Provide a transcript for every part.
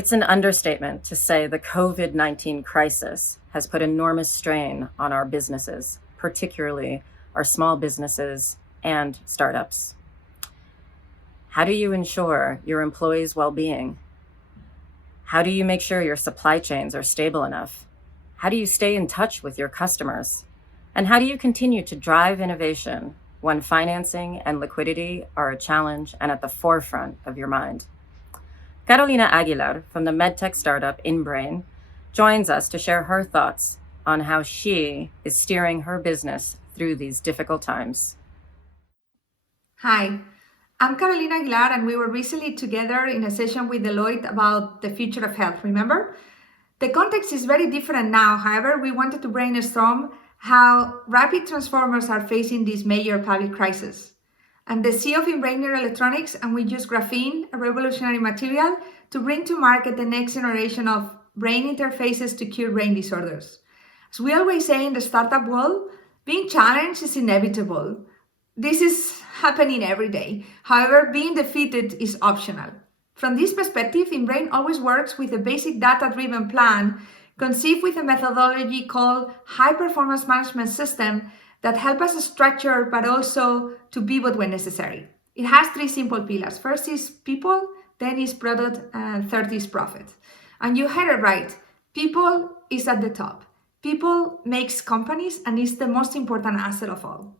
It's an understatement to say the COVID-19 crisis has put enormous strain on our businesses, particularly our small businesses and startups. How do you ensure your employees' well-being? How do you make sure your supply chains are stable enough? How do you stay in touch with your customers? And how do you continue to drive innovation when financing and liquidity are a challenge and at the forefront of your mind? Carolina Aguilar from the medtech startup INBRAIN joins us to share her thoughts on how she is steering her business through these difficult times. Hi, I'm Carolina Aguilar, and we were recently together in a session with Deloitte about the future of health, remember? The context is very different now. However, we wanted to brainstorm how rapid transformers are facing this major public crisis. I'm the CEO of INBRAIN Neuroelectronics, and we use graphene, a revolutionary material, to bring to market the next generation of brain interfaces to cure brain disorders. As we always say in the startup world, being challenged is inevitable. This is happening every day. However, being defeated is optional. From this perspective, INBRAIN always works with a basic data-driven plan conceived with a methodology called High Performance Management System that help us structure but also to pivot when necessary. It has three simple pillars. First is people, then is product, and third is profit. And you heard it right. People is at the top. People makes companies and is the most important asset of all.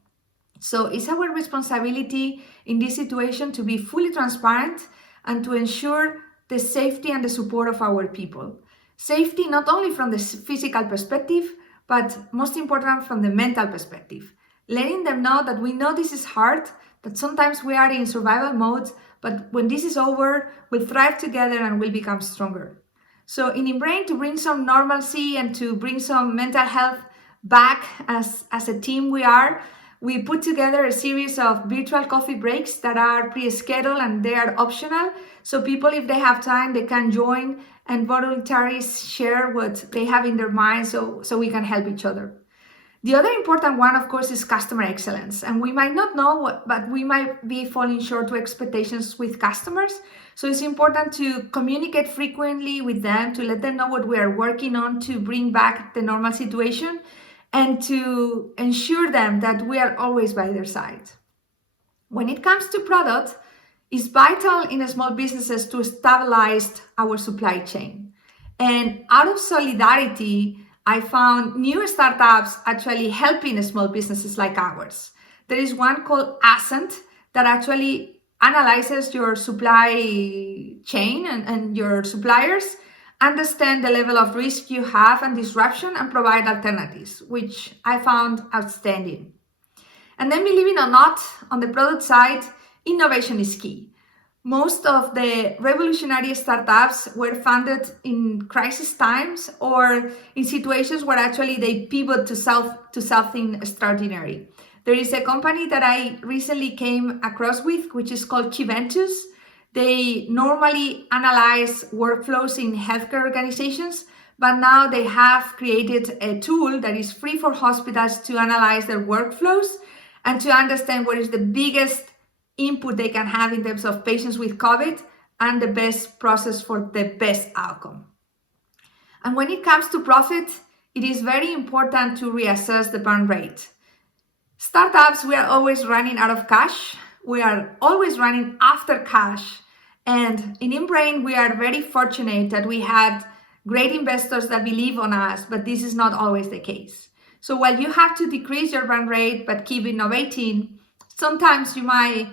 So it's our responsibility in this situation to be fully transparent and to ensure the safety and the support of our people. Safety not only from the physical perspective, but most important from the mental perspective. Letting them know that we know this is hard, that sometimes we are in survival mode, but when this is over, we'll thrive together and we'll become stronger. So in INBRAIN, to bring some normalcy and to bring some mental health back as a team we put together a series of virtual coffee breaks that are pre-scheduled and they are optional. So people, if they have time, they can join and voluntarily share what they have in their mind so we can help each other. The other important one, of course, is customer excellence. And we might not know what, but we might be falling short to expectations with customers. So it's important to communicate frequently with them, to let them know what we are working on to bring back the normal situation, and to ensure them that we are always by their side. When it comes to product, it's vital in small businesses to stabilize our supply chain. And out of solidarity, I found new startups actually helping small businesses like ours. There is one called Ascent that actually analyzes your supply chain and your suppliers, understand the level of risk you have and disruption, and provide alternatives, which I found outstanding. And then, believe it or not, on the product side, innovation is key. Most of the revolutionary startups were funded in crisis times or in situations where actually they pivot to something extraordinary. There is a company that I recently came across with, which is called Kiventus. They normally analyze workflows in healthcare organizations, but now they have created a tool that is free for hospitals to analyze their workflows and to understand what is the biggest input they can have in terms of patients with COVID and the best process for the best outcome. And when it comes to profit, it is very important to reassess the burn rate. Startups, we are always running out of cash. We are always running after cash. And in INBRAIN, we are very fortunate that we had great investors that believe on us, but this is not always the case. So while you have to decrease your burn rate but keep innovating, sometimes you might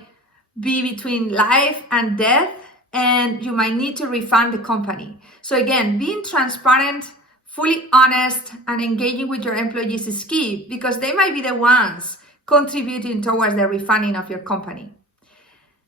be between life and death and you might need to refund the company. So again, being transparent, fully honest, and engaging with your employees is key because they might be the ones contributing towards the refunding of your company.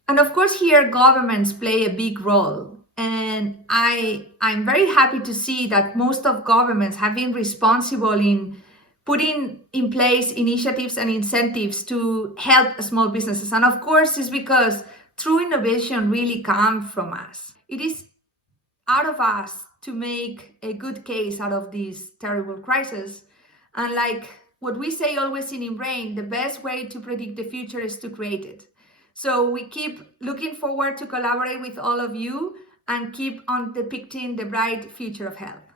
And of course, here governments play a big role. And I'm very happy to see that most of governments have been responsible in putting in place initiatives and incentives to help small businesses. And of course, it's because true innovation really comes from us. It is out of us to make a good case out of this terrible crisis. And like what we say always in INBRAIN, the best way to predict the future is to create it. So we keep looking forward to collaborate with all of you and keep on depicting the bright future of health.